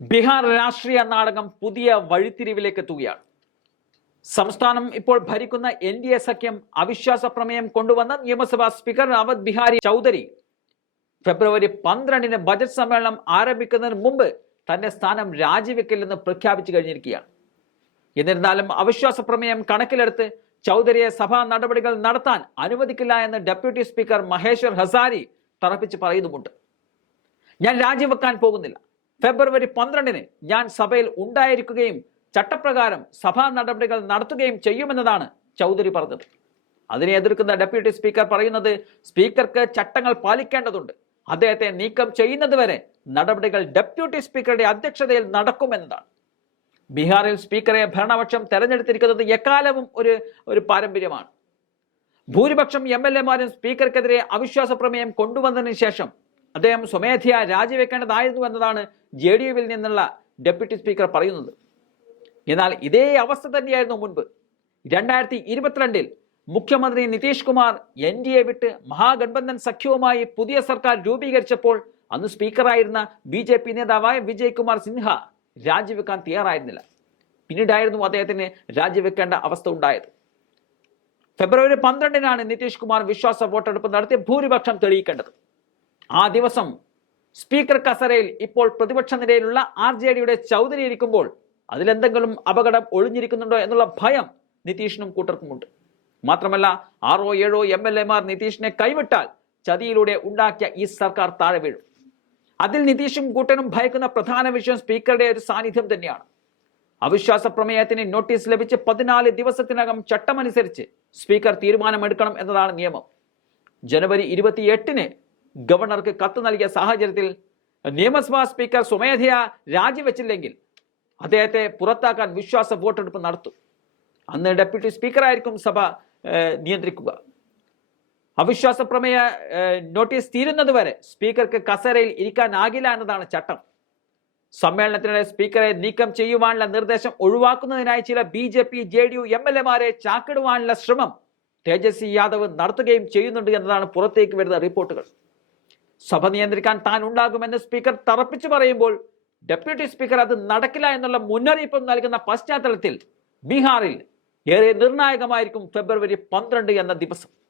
ബീഹാർ രാഷ്ട്രീയ നാടകം പുതിയ വഴിത്തിരിവിലേക്ക് എത്തുകയാണ്. സംസ്ഥാനം ഇപ്പോൾ ഭരിക്കുന്ന NDA സഖ്യം അവിശ്വാസ പ്രമേയം കൊണ്ടുവന്ന നിയമസഭാ സ്പീക്കർ അവധ് ബിഹാരി ചൗധരി ഫെബ്രുവരി 12-ന് ബജറ്റ് സമ്മേളനം ആരംഭിക്കുന്നതിന് മുമ്പ് തന്റെ സ്ഥാനം രാജിവെക്കില്ലെന്ന് പ്രഖ്യാപിച്ചു കഴിഞ്ഞിരിക്കുകയാണ്. എന്നിരുന്നാലും അവിശ്വാസ പ്രമേയം കണക്കിലെടുത്ത് ചൗധരിയെ സഭാ നടപടികൾ നടത്താൻ അനുവദിക്കില്ല എന്ന് ഡെപ്യൂട്ടി സ്പീക്കർ മഹേശ്വർ ഹസാരി തറപ്പിച്ച് പറയുന്നുമുണ്ട്. ഞാൻ രാജിവെക്കാൻ പോകുന്നില്ല, ഫെബ്രുവരി 12-ന് ഞാൻ സഭയിൽ ഉണ്ടായിരിക്കുകയും ചട്ടപ്രകാരം സഭാ നടപടികൾ നടത്തുകയും ചെയ്യുമെന്നതാണ് ചൗധരി പറഞ്ഞത്. അതിനെ എതിർക്കുന്ന ഡെപ്യൂട്ടി സ്പീക്കർ പറയുന്നത് സ്പീക്കർക്ക് ചട്ടങ്ങൾ പാലിക്കേണ്ടതുണ്ട്, അദ്ദേഹത്തെ നീക്കം ചെയ്യുന്നതുവരെ നടപടികൾ ഡെപ്യൂട്ടി സ്പീക്കറുടെ അധ്യക്ഷതയിൽ നടക്കുമെന്നതാണ്. ബീഹാറിൽ സ്പീക്കറെ ഭരണപക്ഷം തെരഞ്ഞെടുത്തിരിക്കുന്നത് എക്കാലവും ഒരു പാരമ്പര്യമാണ്. ഭൂരിപക്ഷം MLA-മാരും സ്പീക്കർക്കെതിരെ അവിശ്വാസ പ്രമേയം കൊണ്ടുവന്നതിന് ശേഷം അദ്ദേഹം സ്വമേധയാ രാജിവെക്കേണ്ടതായിരുന്നു എന്നതാണ് JDU-വിൽ നിന്നുള്ള ഡെപ്യൂട്ടി സ്പീക്കർ പറയുന്നത്. എന്നാൽ ഇതേ അവസ്ഥ തന്നെയായിരുന്നു മുൻപ്. 2022-ൽ മുഖ്യമന്ത്രി നിതീഷ് കുമാർ NDA വിട്ട് മഹാഗഠബന്ധൻ സഖ്യവുമായി പുതിയ സർക്കാർ രൂപീകരിച്ചപ്പോൾ അന്ന് സ്പീക്കറായിരുന്ന BJP നേതാവായ വിജയ് കുമാർ സിൻഹ രാജിവെക്കാൻ തയ്യാറായിരുന്നില്ല. പിന്നീടായിരുന്നു അദ്ദേഹത്തിന് രാജിവെക്കേണ്ട അവസ്ഥ ഉണ്ടായത്. ഫെബ്രുവരി 12-നാണ് നിതീഷ് കുമാർ വിശ്വാസ വോട്ടെടുപ്പ് നടത്തി ഭൂരിപക്ഷം തെളിയിക്കേണ്ടത്. ആ ദിവസം സ്പീക്കർ കസേരയിൽ ഇപ്പോൾ പ്രതിപക്ഷ നിരയിലുള്ള RJD-യുടെ ചൗധരി ഇരിക്കുമ്പോൾ അതിലെന്തെങ്കിലും അപകടം ഒളിഞ്ഞിരിക്കുന്നുണ്ടോ എന്നുള്ള ഭയം നിതീഷിനും കൂട്ടർക്കുമുണ്ട്. മാത്രമല്ല 6-7 MLA-മാർ നിതീഷിനെ കൈവിട്ടാൽ ചതിയിലൂടെ ഉണ്ടാക്കിയ ഈ സർക്കാർ താഴെ വീഴും. അതിൽ നിതീഷും കൂട്ടനും ഭയക്കുന്ന പ്രധാന വിഷയം സ്പീക്കറുടെ ഒരു സാന്നിധ്യം തന്നെയാണ്. അവിശ്വാസ പ്രമേയത്തിന് നോട്ടീസ് ലഭിച്ച് 14 ദിവസത്തിനകം ചട്ടമനുസരിച്ച് സ്പീക്കർ തീരുമാനമെടുക്കണം എന്നതാണ് നിയമം. ജനുവരി 28-ന് ഗവർണർക്ക് കത്ത് നൽകിയ സാഹചര്യത്തിൽ നിയമസഭാ സ്പീക്കർ സ്വമേധയാ രാജിവെച്ചില്ലെങ്കിൽ അദ്ദേഹത്തെ പുറത്താക്കാൻ വിശ്വാസ വോട്ടെടുപ്പ് നടത്തും. അന്ന് ഡെപ്യൂട്ടി സ്പീക്കറായിരിക്കും സഭ നിയന്ത്രിക്കുക. അവിശ്വാസ പ്രമേയ നോട്ടീസ് തീരുന്നതുവരെ സ്പീക്കർക്ക് കസേരയിൽ ഇരിക്കാനാകില്ല എന്നതാണ് ചട്ടം. സമ്മേളനത്തിനിടെ സ്പീക്കറെ നീക്കം ചെയ്യുവാനുള്ള നിർദ്ദേശം ഒഴിവാക്കുന്നതിനായി ചില BJP JDU MLA-മാരെ ചാക്കിടുവാനുള്ള ശ്രമം തേജസ്വി യാദവ് നടത്തുകയും ചെയ്യുന്നുണ്ട് എന്നതാണ് പുറത്തേക്ക് വരുന്ന റിപ്പോർട്ടുകൾ. സഭ നിയന്ത്രിക്കാൻ താൻ ഉണ്ടാകുമെന്ന് സ്പീക്കർ തറപ്പിച്ചു പറയുമ്പോൾ ഡെപ്യൂട്ടി സ്പീക്കർ അത് നടക്കില്ല എന്നുള്ള മുന്നറിയിപ്പ് നൽകുന്ന പശ്ചാത്തലത്തിൽ ബീഹാറിൽ ഏറെ നിർണായകമായിരിക്കും ഫെബ്രുവരി 12 എന്ന ദിവസം.